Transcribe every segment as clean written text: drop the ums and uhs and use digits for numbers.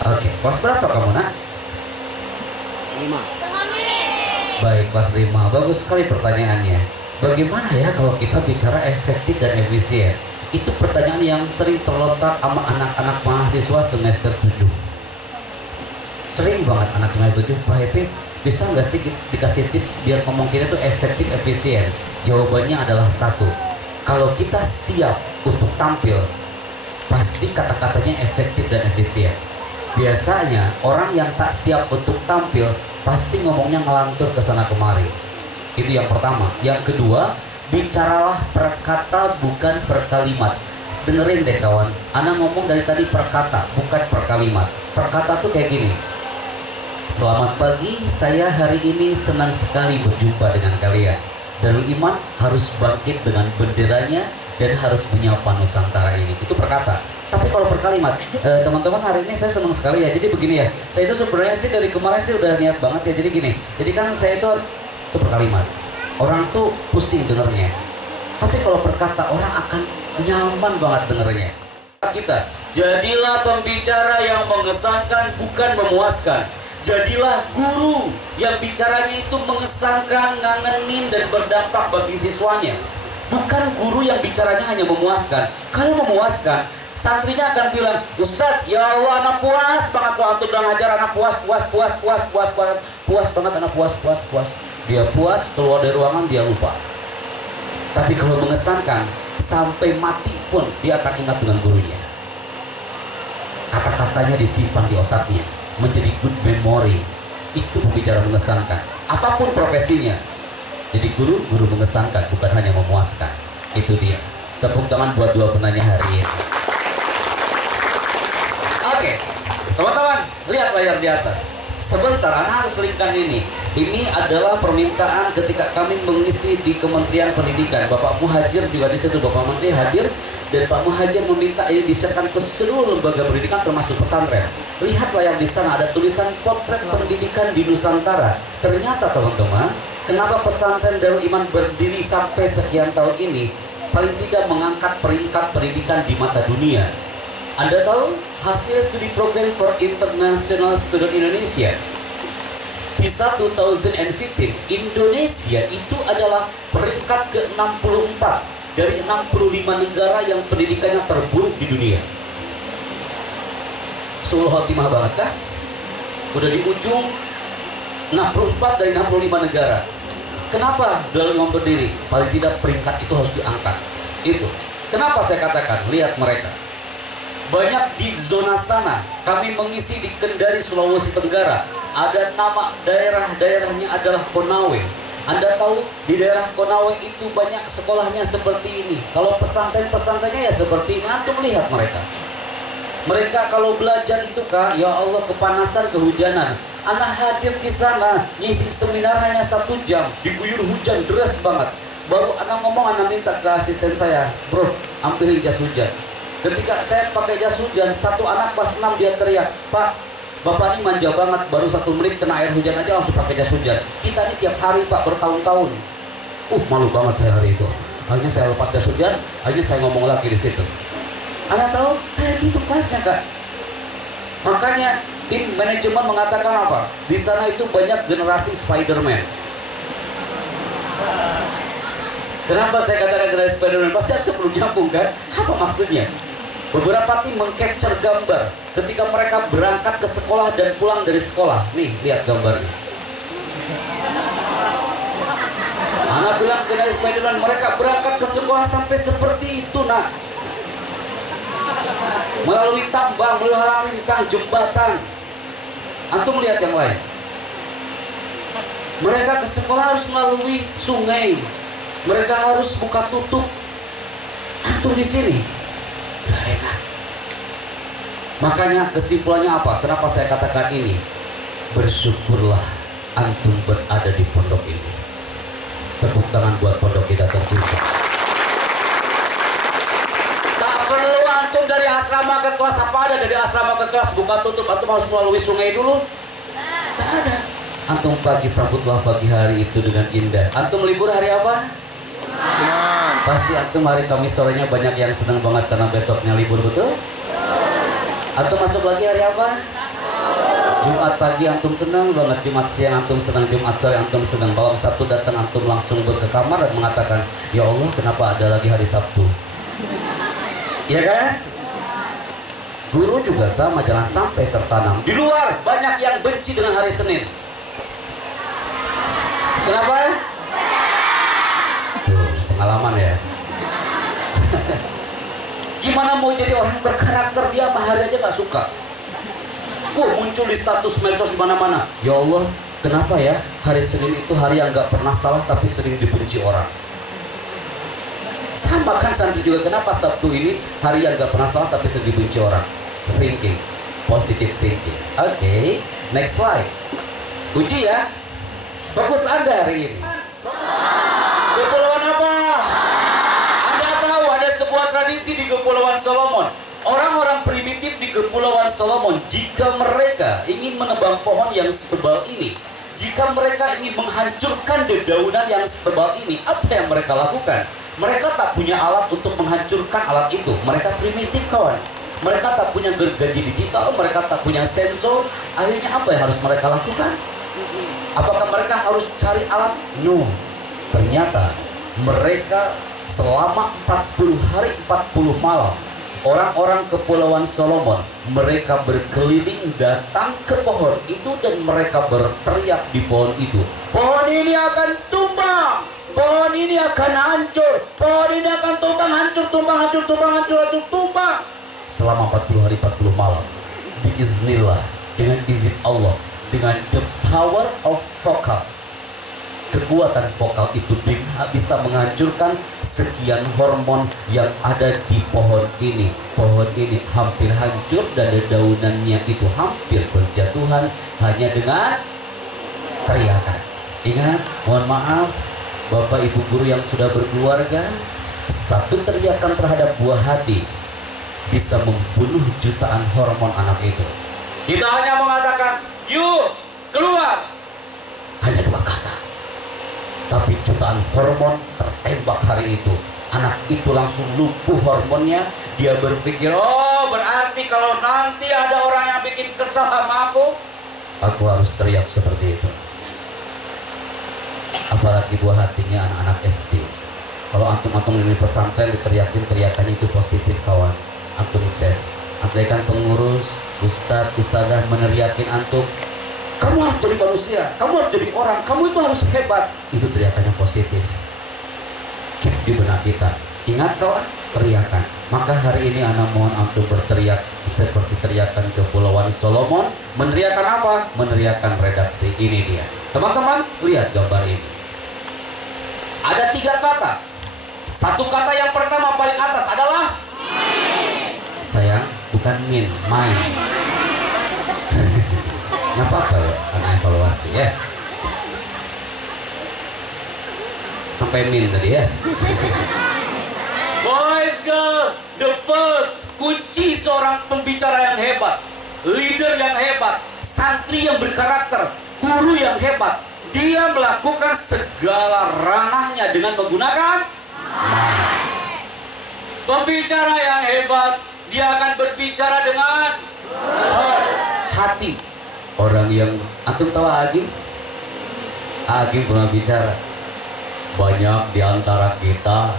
Oke, kelas berapa kamu nak? 5. Baik, kelas 5. Bagus sekali pertanyaannya. Bagaimana ya kalau kita bicara efektif dan efisien? Itu pertanyaan yang sering terlontar sama anak-anak mahasiswa semester 7. Sering banget anak semester 7, Pak Happy, bisa nggak sih dikasih tips biar ngomong kita itu efektif efisien? Jawabannya adalah satu. Kalau kita siap untuk tampil, pasti kata-katanya efektif dan efisien. Biasanya orang yang tak siap untuk tampil pasti ngomongnya ngelantur ke sana kemari. Itu yang pertama. Yang kedua, bicaralah per kata bukan per kalimat. Dengerin deh kawan, Ana ngomong dari tadi per kata bukan per kalimat. Per kata tuh kayak gini. Selamat pagi, saya hari ini senang sekali berjumpa dengan kalian. Darul Iman harus bangkit dengan benderanya dan harus menyapa Nusantara ini. Itu per kata. Tapi kalau per kalimat, teman-teman hari ini saya senang sekali ya. Jadi begini ya, saya itu sebenarnya sih dari kemarin sih udah niat banget ya. Jadi gini, jadi kan saya itu per kalimat. Orang tuh pusing dengernya. Tapi kalau per kata orang akan nyaman banget dengernya. Kita, jadilah pembicara yang mengesankan bukan memuaskan. Jadilah guru yang bicaranya itu mengesankan, ngangenin dan berdampak bagi siswanya. Bukan guru yang bicaranya hanya memuaskan. Kalau memuaskan, santrinya akan bilang, Ustaz, ya Allah anak puas banget kalau antum udah ngajar, anak puas banget, anak puas. Dia puas, keluar dari ruangan dia lupa. Tapi kalau mengesankan, sampai mati pun dia akan ingat dengan gurunya. Kata-katanya disimpan di otaknya, menjadi good memory. Itu pembicara mengesankan. Apapun profesinya, jadi guru mengesankan, bukan hanya memuaskan. Itu dia. Tepuk tangan buat dua penanya hari ini. Oke, teman-teman, lihat layar di atas. Sebentar, Anda harus linkkan ini. Ini adalah permintaan ketika kami mengisi di Kementerian Pendidikan. Bapak Muhajir juga di situ, Bapak Menteri hadir, dan Pak Muhajir meminta ini diserahkan ke seluruh lembaga pendidikan termasuk pesantren. Lihat layar di sana ada tulisan potret pendidikan di Nusantara. Ternyata teman-teman, kenapa pesantren Darul Iman berdiri sampai sekian tahun ini? Paling tidak mengangkat peringkat pendidikan di mata dunia. Anda tahu hasil studi program for International Student Indonesia PISA 2015, Indonesia itu adalah peringkat ke-64 dari 65 negara yang pendidikannya terburuk di dunia. Suul khotimah banget kah? Udah di ujung 64 dari 65 negara. Kenapa Darul Iman berdiri? Paling tidak peringkat itu harus diangkat. Itu. Kenapa saya katakan? Lihat mereka. Banyak di zona sana, kami mengisi di Kendari, Sulawesi Tenggara. Ada nama daerah-daerahnya adalah Konawe. Anda tahu di daerah Konawe itu banyak sekolahnya seperti ini. Kalau pesantren-pesantrennya ya seperti ini. Antum lihat mereka. Mereka kalau belajar itu Kak, ya Allah kepanasan, kehujanan. Anak hadir di sana, ngisi seminar hanya 1 jam, diguyur hujan deras banget. Baru anak ngomong, anak minta ke asisten saya, bro, ambilin jas hujan. Ketika saya pakai jas hujan, satu anak kelas 6 dia teriak, Pak, Bapak ini manja banget, baru 1 menit kena air hujan aja langsung pakai jas hujan. Kita ini tiap hari Pak, bertahun-tahun. Malu banget saya hari itu. Akhirnya saya lepas jas hujan, akhirnya saya ngomong lagi di situ. Anda tahu, kayak gitu kelasnya Kak. Makanya tim manajemen mengatakan apa? Di sana itu banyak generasi Spiderman. Kenapa saya katakan generasi Spiderman? Pasti itu belum nyambung kan? Apa maksudnya? Beberapa tim mengcapture gambar ketika mereka berangkat ke sekolah dan pulang dari sekolah. Nih, lihat gambarnya. Anak bilang generasi Spiderman, mereka berangkat ke sekolah sampai seperti itu, nak. Melalui tambang, melalui halang rintang, jembatan. Antum lihat yang lain. Mereka ke sekolah harus melalui sungai. Mereka harus buka tutup. Antum di sini udah enak. Makanya kesimpulannya apa? Kenapa saya katakan ini? Bersyukurlah antum berada di pondok ini. Tepuk tangan buat pondok kita tercinta. Tak perlu antum dari asrama ke kelas, apa ada dari asrama ke kelas buka tutup, antum harus melalui sungai dulu? Tak ada. Antum pagi sambutlah pagi hari itu dengan indah. Antum libur hari apa? Pasti antum hari Kamis sorenya banyak yang senang banget karena besoknya libur, betul? Antum masuk lagi hari apa? Jumat pagi antum senang banget, Jumat siang antum senang, Jumat sore antum senang, malam Sabtu datang antum langsung ke kamar dan mengatakan, ya Allah kenapa ada lagi hari Sabtu? Iya kan? Guru juga sama, jangan sampai tertanam. Di luar banyak yang benci dengan hari Senin. Kenapa? Tuh, pengalaman ya. Gimana mau jadi orang berkarakter, dia sama hari aja gak suka. Muncul di status medsos di mana-mana. Ya Allah, kenapa ya hari Senin itu hari yang gak pernah salah tapi sering dibenci orang? Sama kan santri juga, kenapa Sabtu ini hari yang gak pernah salah tapi sering dibenci orang? Thinking, positive thinking. Oke, next slide. Uji ya. Fokus Anda hari ini. Kepulauan apa? Anda tahu ada sebuah tradisi di Kepulauan Solomon. Orang-orang primitif di Kepulauan Solomon, jika mereka ingin menebang pohon yang setebal ini, jika mereka ingin menghancurkan dedaunan yang setebal ini, apa yang mereka lakukan? Mereka tak punya alat untuk menghancurkan alat itu. Mereka primitif, kawan. Mereka tak punya gergaji digital, mereka tak punya sensor. Akhirnya apa yang harus mereka lakukan? Apakah mereka harus cari alat? No. Ternyata mereka selama 40 hari 40 malam, orang-orang Kepulauan Solomon, mereka berkeliling datang ke pohon itu dan mereka berteriak di pohon itu, pohon ini akan tumbang, pohon ini akan hancur, pohon ini akan tumbang, hancur, tumbang, hancur, tumbang, hancur, hancur, tumbang. Selama 40 hari 40 malam, biiznillah, dengan izin Allah, dengan the power of vokal, kekuatan vokal itu bisa menghancurkan sekian hormon yang ada di pohon ini. Pohon ini hampir hancur dan daunannya itu hampir berjatuhan hanya dengan teriakan. Ingat, mohon maaf Bapak Ibu guru yang sudah berkeluarga, satu teriakan terhadap buah hati bisa membunuh jutaan hormon anak itu. Kita hanya mengatakan, yuk keluar, hanya 2 kata, tapi jutaan hormon tertembak hari itu. Anak itu langsung lumpuh hormonnya. Dia berpikir, oh berarti kalau nanti ada orang yang bikin kesal sama aku harus teriak seperti itu. Apalagi buah hatinya anak-anak SD. Kalau antum-antum ini pesantren diteriakin teriakan itu positif, kawan. Antum safe. Andaikan pengurus, ustadz, ustadzah meneriakin antum, kamu harus jadi manusia, kamu harus jadi orang, kamu itu harus hebat, itu teriakannya positif. Keep di benak kita. Ingat kawan, teriakan. Maka hari ini anak mohon antum berteriak seperti teriakan Kepulauan Solomon. Meneriakan apa? Meneriakan redaksi. Ini dia. Teman-teman, lihat gambar ini. Ada 3 kata. Satu kata yang pertama paling atas adalah sayang, bukan min, main. Nggak apa-apa ya, karena evaluasi ya. Sampai min tadi ya. Boys, girl, the first kunci seorang pembicara yang hebat, leader yang hebat, santri yang berkarakter, guru yang hebat, dia melakukan segala ranahnya dengan menggunakan mind. Pembicara yang hebat, dia akan berbicara dengan hati. Orang yang antum tahu Agim? Agim pernah bicara. Banyak di antara kita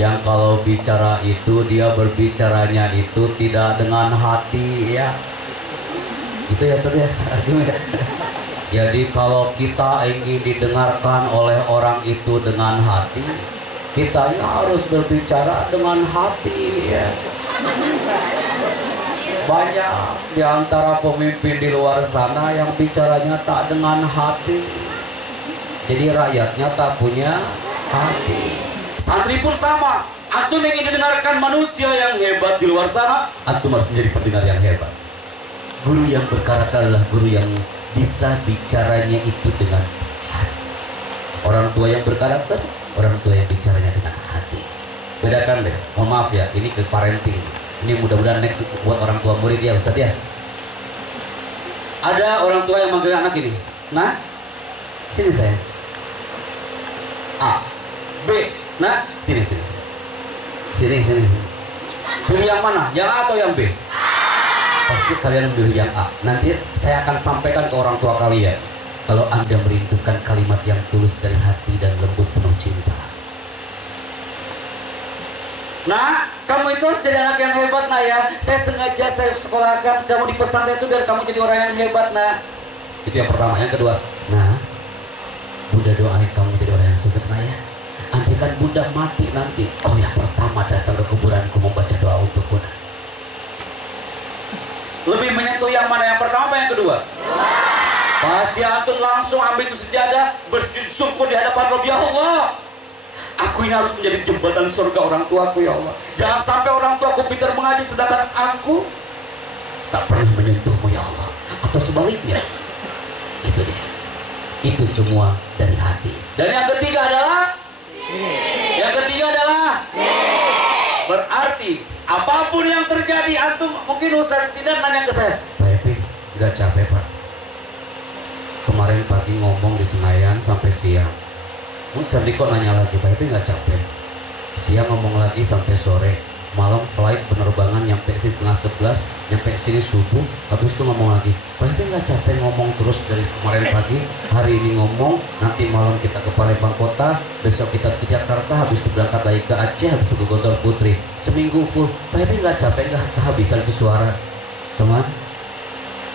yang kalau bicara itu dia berbicaranya itu tidak dengan hati ya. Itu ya Ustaz ya, Agim ya. Jadi kalau kita ingin didengarkan oleh orang itu dengan hati, kitanya harus berbicara dengan hati ya. Banyak di antara pemimpin di luar sana yang bicaranya tak dengan hati. Jadi rakyatnya tak punya hati. Santri pun sama. Antum ingin didengarkan manusia yang hebat di luar sana, antum harus menjadi pendengar yang hebat. Guru yang berkarakter adalah guru yang bisa bicaranya itu dengan hati. Orang tua yang berkarakter, orang tua yang bicaranya dengan hati. Bedakan deh. Mohon maaf ya, ini ke parenting. Ini mudah-mudahan next buat orang tua murid ya Ustaz ya. Ada orang tua yang manggil anak ini, nah sini saya, A, B, nah sini. Pilih yang mana, yang A atau yang B? Pasti kalian memilih yang A. Nanti saya akan sampaikan ke orang tua kalian. Kalau Anda merindukan kalimat yang tulus dari hati dan lembut penuh cinta. Nah, kamu itu harus jadi anak yang hebat, nah ya. Saya sengaja saya sekolahkan kamu di pesantren itu biar kamu jadi orang yang hebat, nah. Itu yang pertama. Yang kedua, nah, Bunda doain kamu jadi orang yang sukses, nah ya. Andaikan Bunda mati nanti, oh yang pertama datang ke kuburanku membaca doa untukku, nah. Lebih menyentuh yang mana? Yang pertama apa yang kedua? Pasti antum langsung ambil itu sejadah, bersujud syukur di hadapan Rabb, ya Allah. Aku ini harus menjadi jembatan surga orang tuaku, ya Allah. Jangan sampai orang tuaku pintar mengaji sedangkan aku tak pernah menyentuhmu, ya Allah. Atau sebaliknya. Itu dia. Itu semua dari hati. Dan yang ketiga adalah berarti apapun yang terjadi, antum mungkin Ustaz Sidan nanya ke saya, Pak Epi, tidak capek Pak? Kemarin pagi ngomong di Senayan sampai siang. Ustaz Diko nanya lagi, Pak Epi nggak capek? Siang ngomong lagi sampai sore. Malam flight penerbangan nyampe sini setengah 11, nyampe sini subuh, habis itu ngomong lagi. Pak Epi nggak capek ngomong terus dari kemarin pagi, hari ini ngomong, nanti malam kita ke Palembang Kota, besok kita ke Jakarta, habis itu berangkat lagi ke Aceh, habis itu ke Gontor Putri. Seminggu full. Pak Epi nggak capek, nggak kehabisan itu suara. Teman,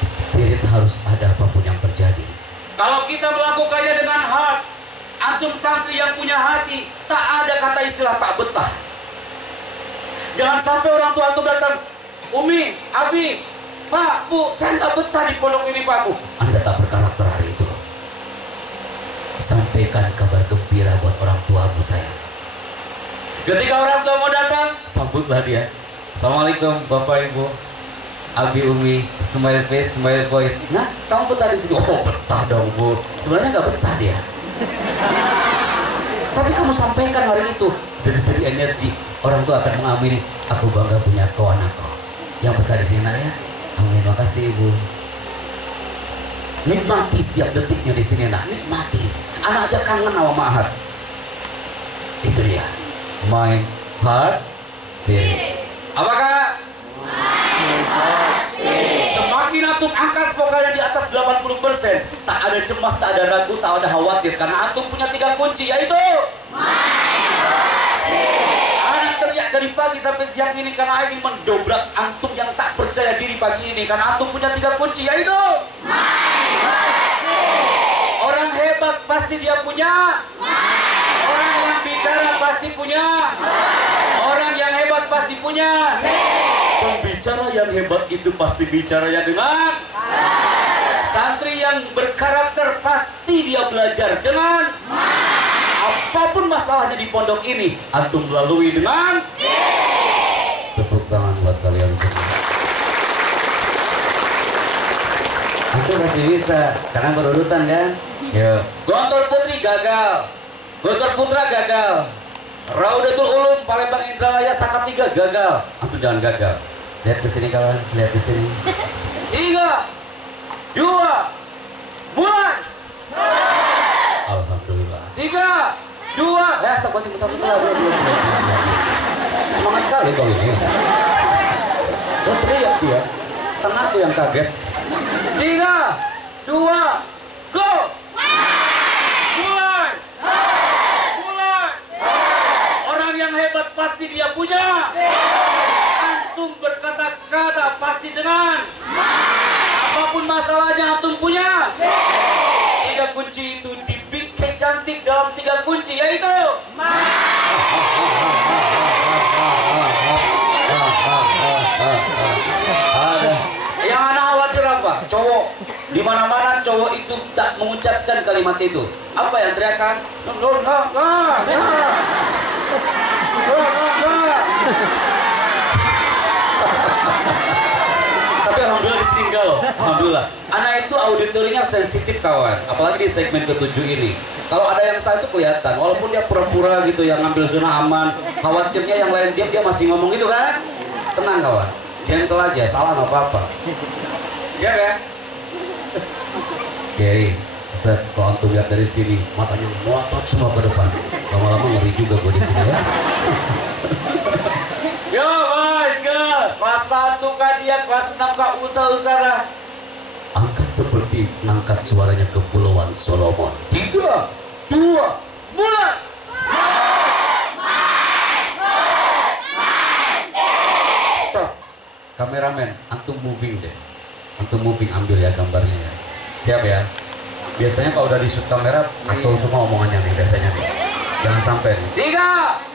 spirit harus ada apapun yang terjadi. Kalau kita melakukannya dengan heart, antum santri yang punya hati, tak ada kata istilah tak betah. Jangan sampai orang tua antum datang, Umi, Abi, Pak, Bu, saya nggak betah di pondok ini, Pak, Bu. Anda tak berkarakter hari itu. Sampaikan kabar gembira buat orang tuamu, sayang. Ketika orang tua mau datang, sambutlah dia. Assalamualaikum, Bapak, Ibu, Abi, Umi, smile face, smile voice. Nah, kamu betah di sini? Oh, betah dong, Bu. Sebenarnya nggak betah dia. Tapi kamu sampaikan hari itu dari energi, orang tua akan mengamini. Aku bangga punya kau anakku yang betah di sini, ya. Amin, makasih Ibu. Nikmati setiap detiknya di sini, nak. Nikmati. Anak aja kangen sama Mahat. Itu dia. Mind, heart, spirit. Apakah? Mind, heart, spirit. Semakin antum angkat vokalnya di atas 80%, tak ada cemas, tak ada ragu, tak ada khawatir, karena antum punya 3 kunci, yaitu anak teriak dari pagi sampai siang ini karena ingin mendobrak antum yang tak percaya diri pagi ini, karena antum punya 3 kunci, yaitu orang hebat pasti dia punya, orang yang bicara pasti punya, orang yang hebat pasti punya. Pembicara yang hebat itu pasti bicaranya dengan santri yang berkarakter pasti dia belajar dengan apapun masalahnya di pondok ini antum lalui dengan tepuk tangan buat kalian semua. Antum pasti bisa karena berurutan kan. Yo. Gontor Putri gagal, Gontor Putra gagal, Raudatul Ulum Palembang Indralaya Sakatiga gagal. Antum jangan gagal. Lihat ke sini kawan, lihat ke sini. 3, 2, mulai. Alhamdulillah. 3, 2. Ya, stop, bentar. Semangat kali kau ini. Kau teriak dia. Tengahku yang kaget. 3, 2, go. Mulai. Orang yang hebat pasti dia punya. Antum berkata-kata pasti dengan apapun masalahnya antum punya. 3 kunci itu dibikin cantik dalam 3 kunci, yaitu yang anak khawatir apa? Cowok di mana-mana cowok itu tak mengucapkan kalimat itu. Apa yang teriakan? Tapi alhamdulillah di sini enggak loh. Alhamdulillah. Anak itu auditorinya sensitif kawan. Apalagi di segmen ke-7 ini. Kalau ada yang salah itu kelihatan. Walaupun dia pura-pura gitu yang ngambil zona aman, khawatirnya yang lain diam, dia masih ngomong gitu kan. Tenang kawan. Gentle aja, salah nggak apa-apa. Siap ya? Oke, Ustaz, kalau antum lihat dari sini, matanya ngotot semua ke depan. Lama-lama ngeri juga gue di sini ya. Yo guys, kelas 1 kan dia kelas 6 Kak Ustaz. Angkat seperti ngangkat suaranya ke Pulauan Solomon. 3, 2, mulai. Stop. Kameramen, antum moving deh. Antum moving, ambil ya gambarnya ya. Siap ya. Biasanya kalau udah di shoot kamera, kacau semua omongannya nih biasanya nih. Jangan sampai nih. 3,